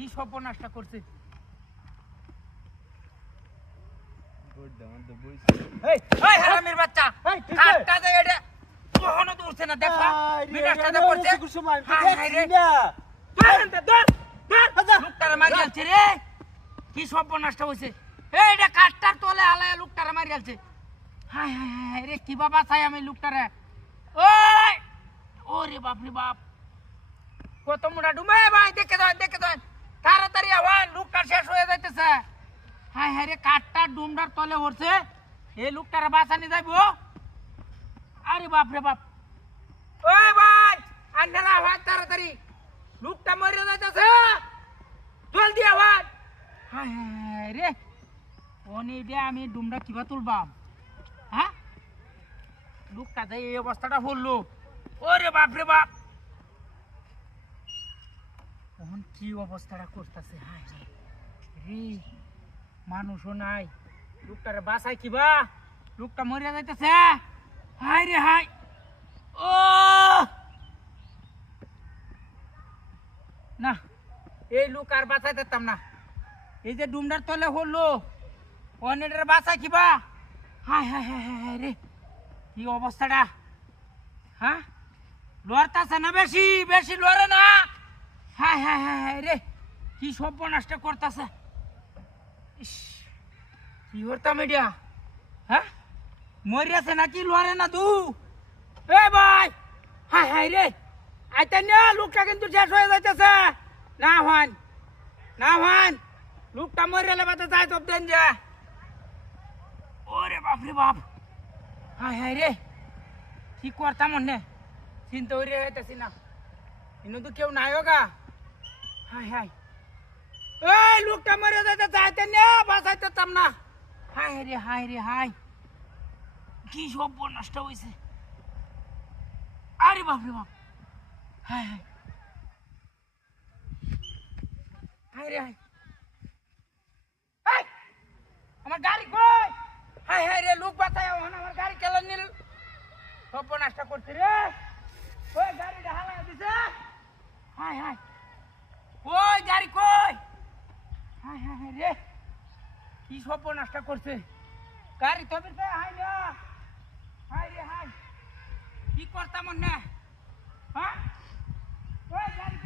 কি সর্বনাশটা করছে। এই এই হারামির বাচ্চা কাটটা দে এটা কখনো তো উঠছে না দেখো বিনাশটা করছে লোকটারে মারি আলছে রে কি সর্বনাশটা হইছে এই এটা কাটটার তলে হালায় লোকটারে মারি আলছে হায় হায় হায় রে কি বাবা চাই আমি লোকটারে ওই ওরে বাপ রে বাপ কত মোটা ডুমে ভাই দেখে দেন তাড়াতাড়ি আওয়াজ লোকটা শেষ হয়ে যাইতেছে হায় হায় রে কাটটার ডুমটার তলে উঠছে এই লোকটারে বাঁচানি যাইবো আরে বাপ রে বাপ ওই ভাই আন্ধারা আওয়াজ তাড়াতাড়ি লোকটা মরে যাইতেছে জলদি আওয়াজ হায় হায় রে ওনি দে আমি ডুমটা কিবা তুলবাম হ্যাঁ লোকটা যে এই অবস্থাটা হলো ওরে বাপ রে বাপ তখন কি অবস্থাটা করতেছে হায় রে মানুষও নাই লোকটারে বাসায় কিবা লোকটা মরিয়া যাইতেছে হায় রে হায় ও না এই লোক আর বাঁচাই দিতাম না এই যে ডুমটার তলে হলো অনেকের বাসায় কিবা হায় হায় হায় হায় রে কি অবস্থাটা হ্যাঁ লড়তাছে না বেশি বেশি লড়ে না হায় হায় হায় হায় রে কি সর্বনাশটা করতেছে কি করতাম এটা হ্যাঁ মরিয়াছে নাকি লড়ে না তু এ ভাই হায় হায় রে আইতে না লোকটা কিন্তু শেষ হয়ে যাইতেছে না হান লোকটা মরিয়ালে বাতে যায় সব দেন যে ওরে বাপ রে বাপ হায় হায় রে কি করতাম মনে চিন্তা হয়ে যাইতেছি না ইনো তো কেউ নাই হোগা হায় হায় এই লোকটা মরে যাইতে যাইতে না বাঁচাইতেতাম না হায় রে হায় কি সব নষ্ট হয়েছে আরে বাপ রে বাপ হায় হায় হায় রে হায় আমার গাড়ি কই হায় হায় রে লোক বাঁচায় আমার গাড়ি কেলান নিল সব নষ্ট করছে রে ওই গাড়িটা হালাই দিছে হায় হায় ওই গাড়ি কই হায় হায় হায় রে কি সর্বনাশটা করছে গাড়ি তবে হায় না হায় রে হায় কি করতাম না হ্যাঁ ওই গাড়ি